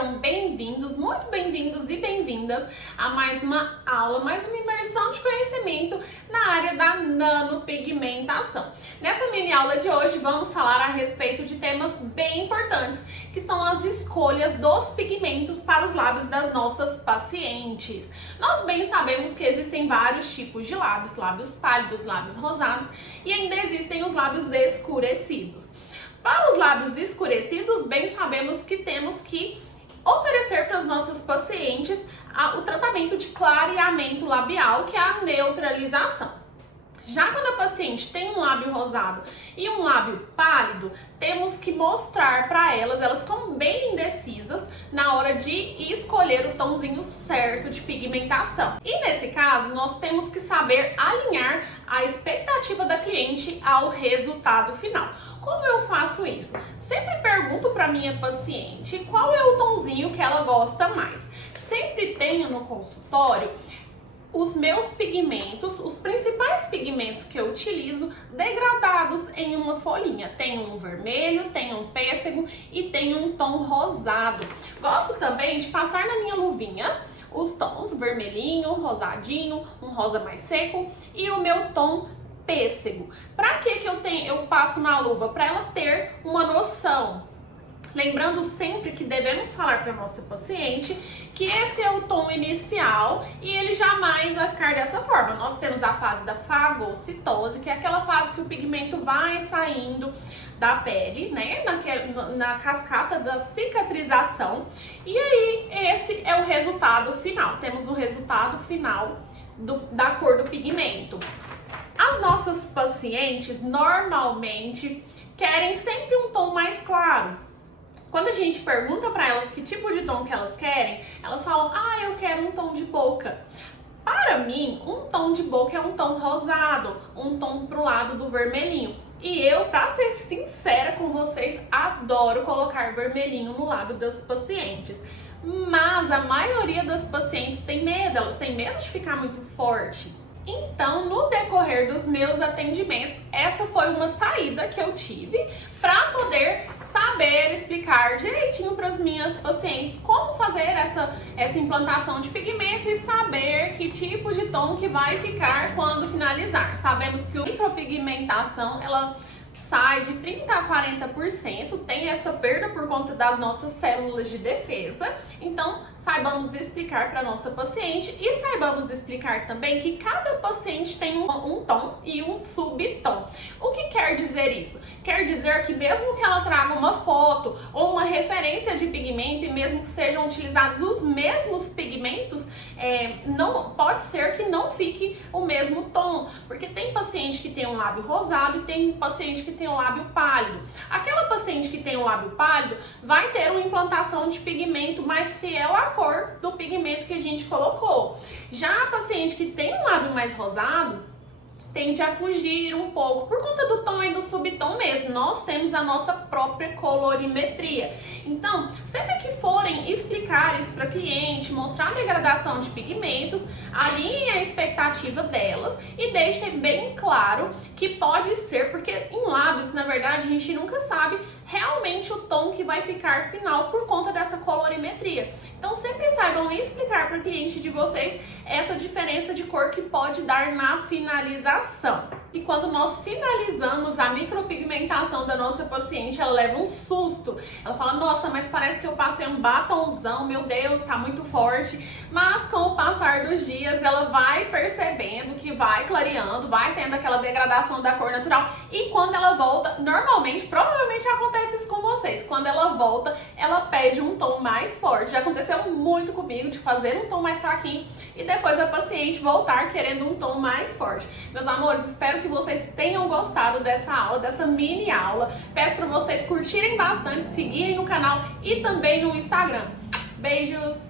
sejam bem-vindos, muito bem-vindos e bem-vindas a mais uma aula, mais uma imersão de conhecimento na área da nanopigmentação. Nessa mini aula de hoje vamos falar a respeito de temas bem importantes, que são as escolhas dos pigmentos para os lábios das nossas pacientes. Nós bem sabemos que existem vários tipos de lábios, lábios pálidos, lábios rosados e ainda existem os lábios escurecidos. Para os lábios escurecidos, bem sabemos que temos que oferecer para as nossas pacientes o tratamento de clareamento labial, que é a neutralização. Já quando a paciente tem um lábio rosado e um lábio pálido, temos que mostrar para elas ficam bem indecisas na hora de escolher o tomzinho certo de pigmentação. E nesse caso, nós temos que saber alinhar a expectativa da cliente ao resultado final. Como eu faço isso? Sempre pergunto para minha paciente qual é o tomzinho que ela gosta mais. Sempre tenho no consultório os meus pigmentos, os principais pigmentos que eu utilizo, degradados em uma folhinha. Tem um vermelho, tem um pêssego e tem um tom rosado. Gosto também de passar na minha luvinha os tons vermelhinho, rosadinho, um rosa mais seco e o meu tom pêssego. Para que eu passo na luva? Para ela ter uma noção. Lembrando sempre que devemos falar para nossa paciente que esse é o tom inicial e ele jamais vai ficar dessa forma. Nós temos a fase da fagocitose, que é aquela fase que o pigmento vai saindo da pele, né, na cascata da cicatrização. E aí, esse é o resultado final. Temos o resultado final da cor do pigmento. As nossas pacientes normalmente querem sempre um tom mais claro. Quando a gente pergunta para elas que tipo de tom que elas querem, elas falam, eu quero um tom de boca. Para mim, um tom de boca é um tom rosado, um tom pro lado do vermelhinho. E eu, pra ser sincera com vocês, adoro colocar vermelhinho no lábio das pacientes. Mas a maioria das pacientes tem medo, elas têm medo de ficar muito forte. Então, no decorrer dos meus atendimentos, essa foi uma saída que eu tive para poder saber explicar direitinho para as minhas pacientes como fazer essa implantação de pigmento e saber que tipo de tom que vai ficar quando finalizar. Sabemos que a micropigmentação, ela sai de 30% a 40%, tem essa perda por conta das nossas células de defesa. Então, saibamos explicar para nossa paciente e saibamos explicar também que cada paciente tem um tom e um subtom. O que quer dizer isso? Quer dizer que mesmo que ela traga uma foto ou uma referência de pigmento e mesmo que sejam utilizados os mesmos pigmentos, não pode ser que não fique o mesmo tom, porque tem paciente que tem um lábio rosado e tem paciente que tem um lábio pálido. Aquela paciente que tem um lábio pálido vai ter uma implantação de pigmento mais fiel à cor do pigmento que a gente colocou. Já a paciente que tem um lábio mais rosado tende a fugir um pouco por conta do tom e do subtom mesmo. Nós temos a nossa própria colorimetria. Então, sempre que forem explicar isso para cliente, mostrar a degradação de pigmentos, alinhem a expectativa delas e deixem bem claro que pode ser, porque em lábios, na verdade, a gente nunca sabe realmente o tom que vai ficar final por conta dessa colorimetria. Então, sempre saibam explicar para o cliente de vocês essa diferença de cor que pode dar na finalização. E quando nós finalizamos a micropigmentação da nossa paciente, ela leva um susto. Ela fala, nossa, mas parece que eu passei um batonzão, meu Deus, tá muito forte. Mas com o passar dos dias, ela vai percebendo que vai clareando, vai tendo aquela degradação da cor natural. E quando ela volta, normalmente, provavelmente acontece isso com vocês. Quando ela volta, ela pede um tom mais forte. Já aconteceu muito comigo de fazer um tom mais fraquinho e depois a paciente voltar querendo um tom mais forte. Meus amores, espero que vocês tenham gostado dessa aula, dessa mini aula. Peço para vocês curtirem bastante, seguirem o canal e também no Instagram. Beijos!